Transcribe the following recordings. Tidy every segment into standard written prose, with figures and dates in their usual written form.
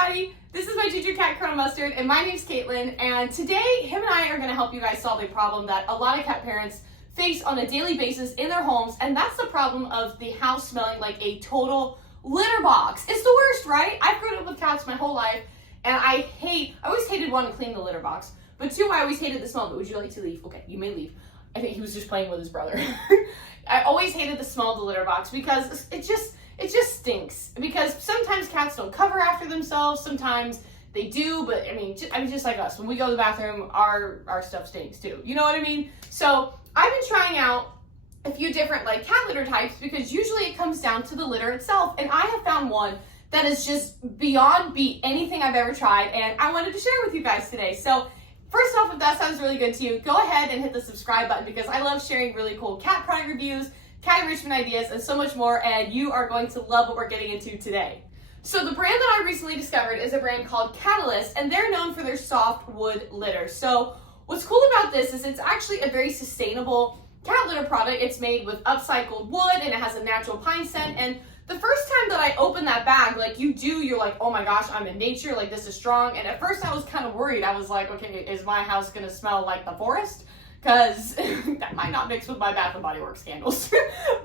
everybody, this is my ginger cat Colonel Mustard, and my name's Caitlin, and today him and I are going to help you guys solve a problem that a lot of cat parents face on a daily basis in their homes, and that's the problem of the house smelling like a total litter box. It's the worst, right? I've grown up with cats my whole life, and I always hated wanting to clean the litter box, but two, I always hated the smell. But would you like to leave? Okay, you may leave. I think he was just playing with his brother. I always hated the smell of the litter box because it just stinks. Because sometimes cats don't cover after themselves, sometimes they do, but I mean, just like us. When we go to the bathroom, our stuff stinks too. You know what I mean? So I've been trying out a few different cat litter types because usually it comes down to the litter itself. And I have found one that is just beyond beat anything I've ever tried, and I wanted to share with you guys today. So first off, if that sounds really good to you, go ahead and hit the subscribe button because I love sharing really cool cat product reviews, cat enrichment ideas, and so much more, and you are going to love what we're getting into today. So the brand that I recently discovered is a brand called Catalyst, and they're known for their soft wood litter. So what's cool about this is it's actually a very sustainable cat litter product. It's made with upcycled wood, and it has a natural pine scent, and the first time that I opened that bag, you're like, oh my gosh, I'm in nature, this is strong. And at first I was kind of worried. I was like, okay, is my house gonna smell like the forest? Because that might not mix with my Bath and Body Works candles.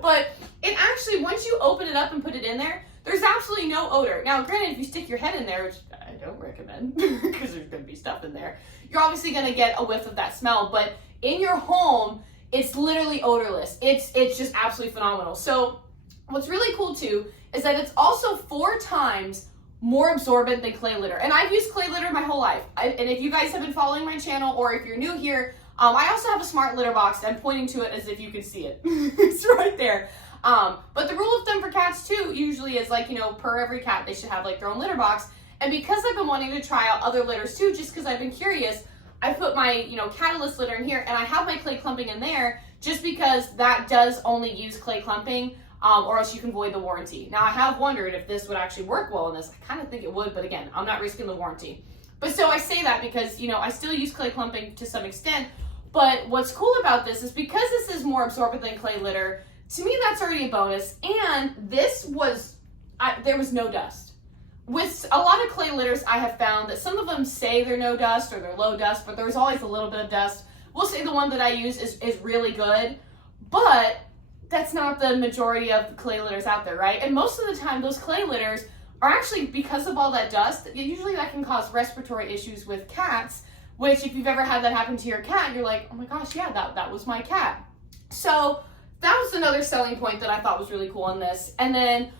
But it actually, once you open it up and put it in there, there's absolutely no odor. Now, granted, if you stick your head in there, which I don't recommend because there's gonna be stuff in there, you're obviously gonna get a whiff of that smell. But in your home, it's literally odorless. It's just absolutely phenomenal. So what's really cool too is that it's also 4 times more absorbent than clay litter. And I've used clay litter my whole life. And if you guys have been following my channel, or if you're new here, I also have a smart litter box. I'm pointing to it as if you can see it. It's right there. But the rule of thumb for cats too usually is per every cat they should have their own litter box. And because I've been wanting to try out other litters too, just because I've been curious, I put my Catalyst litter in here, and I have my clay clumping in there just because that does only use clay clumping. Or else you can void the warranty. Now, I have wondered if this would actually work well in this. I kind of think it would, but again, I'm not risking the warranty. But so I say that because, I still use clay clumping to some extent, but what's cool about this is because this is more absorbent than clay litter, to me that's already a bonus, and there was no dust. With a lot of clay litters, I have found that some of them say they're no dust or they're low dust, but there's always a little bit of dust. We'll say the one that I use is really good, but that's not the majority of the clay litters out there, right? And most of the time, those clay litters are actually, because of all that dust, usually that can cause respiratory issues with cats, which if you've ever had that happen to your cat, you're like, oh my gosh, yeah, that was my cat. So that was another selling point that I thought was really cool on this. And then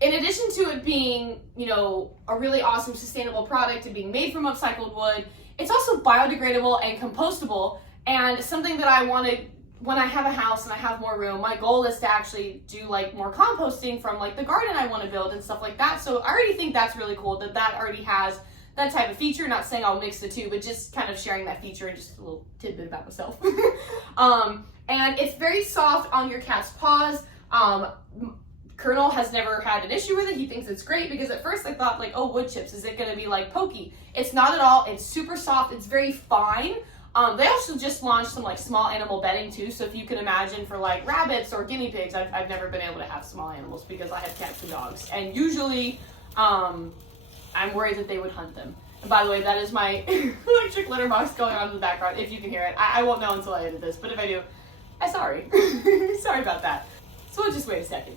in addition to it being, a really awesome sustainable product and being made from upcycled wood, it's also biodegradable and compostable, and something that I wanted. When I have a house and I have more room, my goal is to actually do more composting from the garden I want to build and stuff like that. So I already think that's really cool that already has that type of feature. Not saying I'll mix the two, but just kind of sharing that feature and just a little tidbit about myself. And it's very soft on your cat's paws. Colonel has never had an issue with it. He thinks it's great because at first I thought oh, wood chips, is it going to be pokey? It's not at all. It's super soft. It's very fine. They also just launched some small animal bedding too, so if you can imagine for rabbits or guinea pigs, I've never been able to have small animals because I have cats and dogs, and usually I'm worried that they would hunt them. And by the way, that is my electric litter box going on in the background, if you can hear it. I won't know until I edit this, but if I do, I'm sorry. Sorry about that. So we'll just wait a second.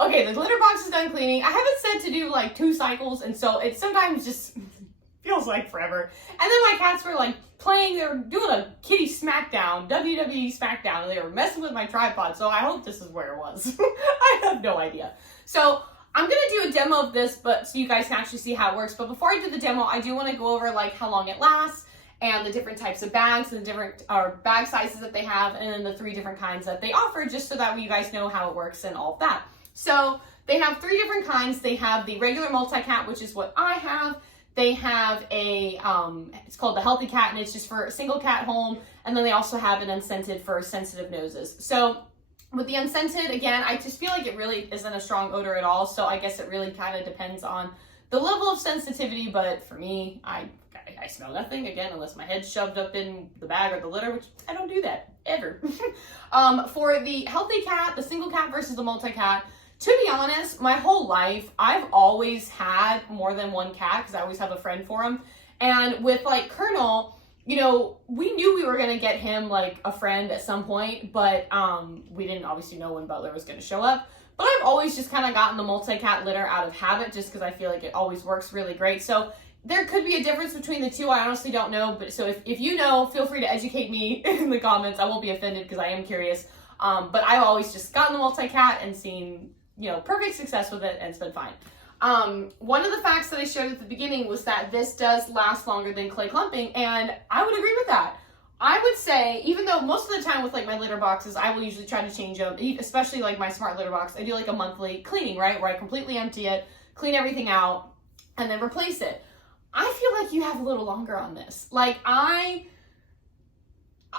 Okay, the litter box is done cleaning. I have it set to do 2 cycles, and so it sometimes just feels like forever. And then my cats were playing, they were doing a kitty smackdown, WWE smackdown, and they were messing with my tripod, so I hope this is where it was. I have no idea. So I'm gonna do a demo of this, but so you guys can actually see how it works. But before I do the demo, I do wanna go over how long it lasts, and the different types of bags, and the different bag sizes that they have, and then the 3 different kinds that they offer, just so that you guys know how it works and all of that. So they have 3 different kinds. They have the regular multi-cat, which is what I have. They have it's called the Healthy Cat, and it's just for a single cat home. And then they also have an unscented for sensitive noses. So with the unscented, again, I just feel it really isn't a strong odor at all. So I guess it really kind of depends on the level of sensitivity, but for me, I smell nothing, again, unless my head's shoved up in the bag or the litter, which I don't do that, ever. For the healthy cat, the single cat versus the multi-cat, to be honest, my whole life, I've always had more than one cat because I always have a friend for him. And with like Colonel, you know, we knew we were going to get him like a friend at some point, but we didn't obviously know when Butler was going to show up. But I've always just kind of gotten the multi-cat litter out of habit just because I feel like it always works really great. So there could be a difference between the two. I honestly don't know. But so if you know, feel free to educate me in the comments. I won't be offended because I am curious. But I've always just gotten the multi-cat and seen, you know, perfect success with it, and it's been fine. One of the facts that I showed at the beginning was that this does last longer than clay clumping, and I would agree with that. I would say, even though most of the time with like my litter boxes, I will usually try to change them, especially like my smart litter box, I do like a monthly cleaning, right? Where I completely empty it, clean everything out, and then replace it. I feel like you have a little longer on this. Like I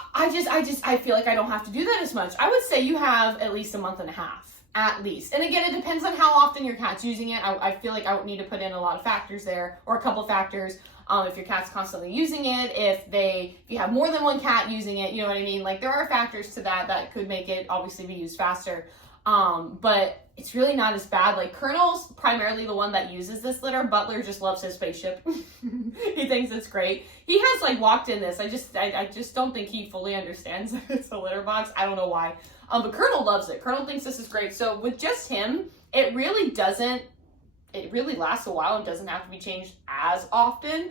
feel like I don't have to do that as much. I would say you have at least a month and a half. At least. And again, it depends on how often your cat's using it. I feel like I would need to put in a lot of factors there, or a couple factors. If your cat's constantly using it, if you have more than one cat using it, you know what I mean? Like there are factors to that could make it obviously be used faster. But it's really not as bad. Like Colonel's primarily the one that uses this litter. Butler just loves his spaceship. He thinks it's great. He has like walked in this. I just don't think he fully understands that it's a litter box. I don't know why. But Colonel loves it. Colonel thinks this is great. So with just him, it really lasts a while and doesn't have to be changed as often.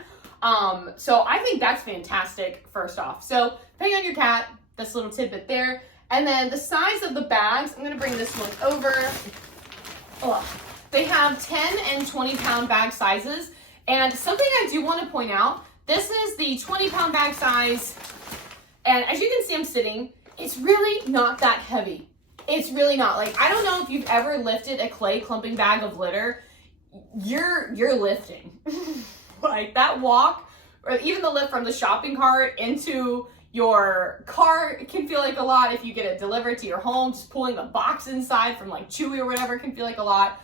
So I think that's fantastic, first off. So depending on your cat, this little tidbit there. And then the size of the bags, I'm going to bring this one over. Oh, they have 10 and 20 pound bag sizes. And something I do want to point out, this is the 20 pound bag size. And as you can see, I'm sitting. It's really not that heavy. It's really not. Like, I don't know if you've ever lifted a clay clumping bag of litter. You're lifting. Like that walk, or even the lift from the shopping cart into your car, it can feel like a lot. If you get it delivered to your home, just pulling the box inside from like Chewy or whatever can feel like a lot.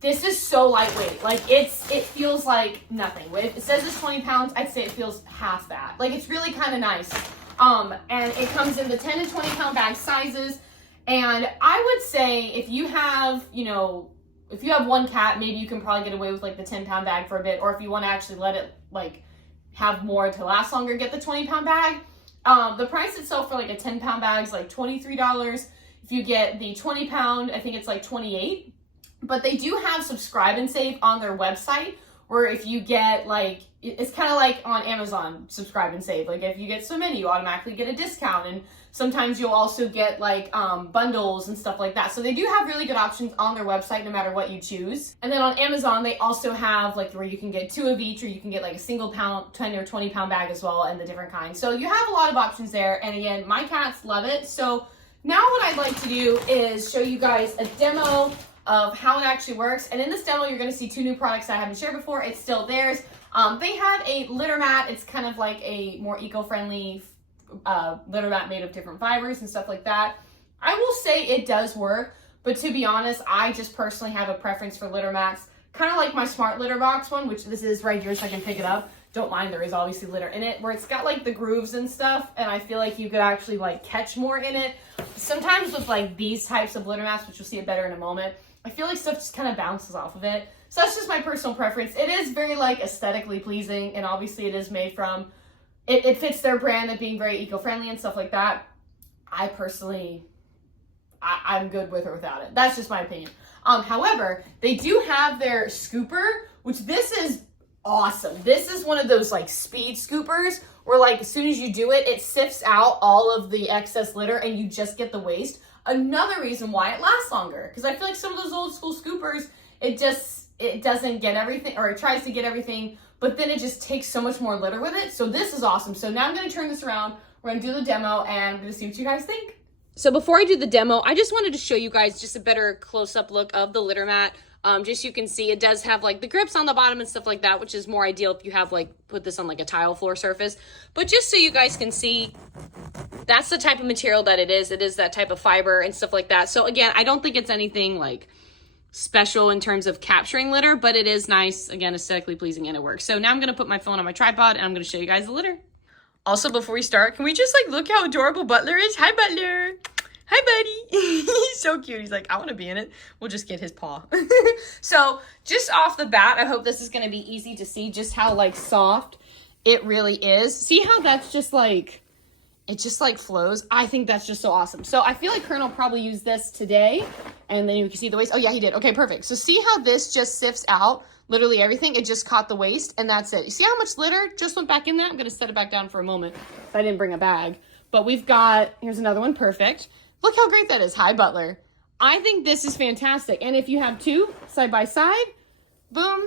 This is so lightweight. Like it feels like nothing. If it says it's 20 pounds, I'd say it feels half that. Like it's really kind of nice. And it comes in the 10 and 20 pound bag sizes. And I would say if you have, you know, if you have one cat, maybe you can probably get away with like the 10 pound bag for a bit. Or if you want to actually let it like have more to last longer, get the 20 pound bag. The price itself for like a 10 pound bag is like $23. If you get the 20 pound, I think it's like $28. But they do have subscribe and save on their website, where if you get like, it's kind of like on Amazon, subscribe and save. Like if you get so many, you automatically get a discount. And sometimes you'll also get like bundles and stuff like that. So they do have really good options on their website no matter what you choose. And then on Amazon, they also have like where you can get 2 of each, or you can get like a single pound, 10 or 20 pound bag as well, and the different kinds. So you have a lot of options there. And again, my cats love it. So now what I'd like to do is show you guys a demo of how it actually works. And in this demo, you're going to see 2 new products I haven't shared before. It's still theirs. They have a litter mat. It's kind of like a more eco-friendly litter mat made of different fibers and stuff like that. I will say it does work, but to be honest, I just personally have a preference for litter mats, kind of like my smart litter box one, which this is right here so I can pick it up. Don't mind, there is obviously litter in it, where it's got like the grooves and stuff, and I feel like you could actually like catch more in it. Sometimes with like these types of litter mats, which you'll see it better in a moment, I feel like stuff just kind of bounces off of it. So that's just my personal preference. It is very like aesthetically pleasing, and obviously it is made from, it fits their brand of being very eco-friendly and stuff like that. I personally, I'm good with or without it. That's just my opinion. However, they do have their scooper, which this is awesome. This is one of those like speed scoopers where like as soon as you do it, it sifts out all of the excess litter and you just get the waste. Another reason why it lasts longer, because I feel like some of those old school scoopers, it doesn't get everything, or it tries to get everything, but then it just takes so much more litter with it. So this is awesome. So now I'm going to turn this around. We're going to do the demo and I'm going to see what you guys think. So before I do the demo, I just wanted to show you guys just a better close-up look of the litter mat. Just so you can see, it does have like the grips on the bottom and stuff like that, which is more ideal if you have like put this on like a tile floor surface. But just so you guys can see, that's the type of material that it is. It is that type of fiber and stuff like that. So again, I don't think it's anything like special in terms of capturing litter, but it is nice, again, aesthetically pleasing, and it works. So now I'm gonna put my phone on my tripod and I'm gonna show you guys the litter. Also, before we start, can we just like look how adorable Butler is? Hi, Butler. Hi, buddy. He's so cute. He's like, I want to be in it. We'll just get his paw. So just off the bat, I hope this is going to be easy to see just how like soft it really is. See how that's just like, it just like flows. I think that's just so awesome. So I feel like Colonel probably used this today, and then you can see the waste. Oh yeah, he did. Okay, perfect. So see how this just sifts out literally everything. It just caught the waste, and that's it. You see how much litter just went back in there? I'm going to set it back down for a moment if I didn't bring a bag. But we've got, here's another one. Perfect. Look how great that is. Hi, Butler. I think this is fantastic. And if you have two side by side, boom,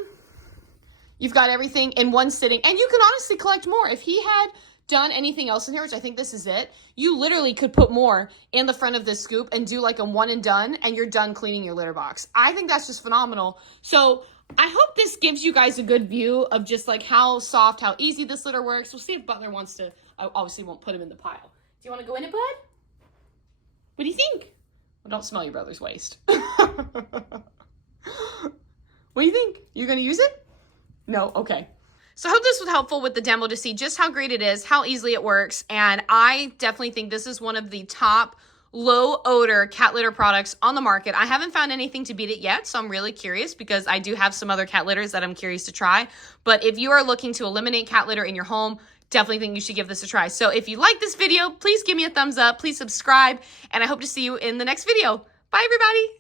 you've got everything in one sitting. And you can honestly collect more. If he had done anything else in here, which I think this is it, you literally could put more in the front of this scoop and do like a one and done, and you're done cleaning your litter box. I think that's just phenomenal. So I hope this gives you guys a good view of just like how soft, how easy this litter works. We'll see if Butler wants to. I obviously won't put him in the pile. Do you want to go in it, bud? What do you think? Well, don't smell your brother's waste. What do you think? You gonna use it? No? Okay. So I hope this was helpful with the demo to see just how great it is, how easily it works, and I definitely think this is one of the top low odor cat litter products on the market. I haven't found anything to beat it yet, so I'm really curious because I do have some other cat litters that I'm curious to try. But if you are looking to eliminate cat litter in your home, definitely think you should give this a try. So if you like this video, please give me a thumbs up, please subscribe, and I hope to see you in the next video. Bye, everybody.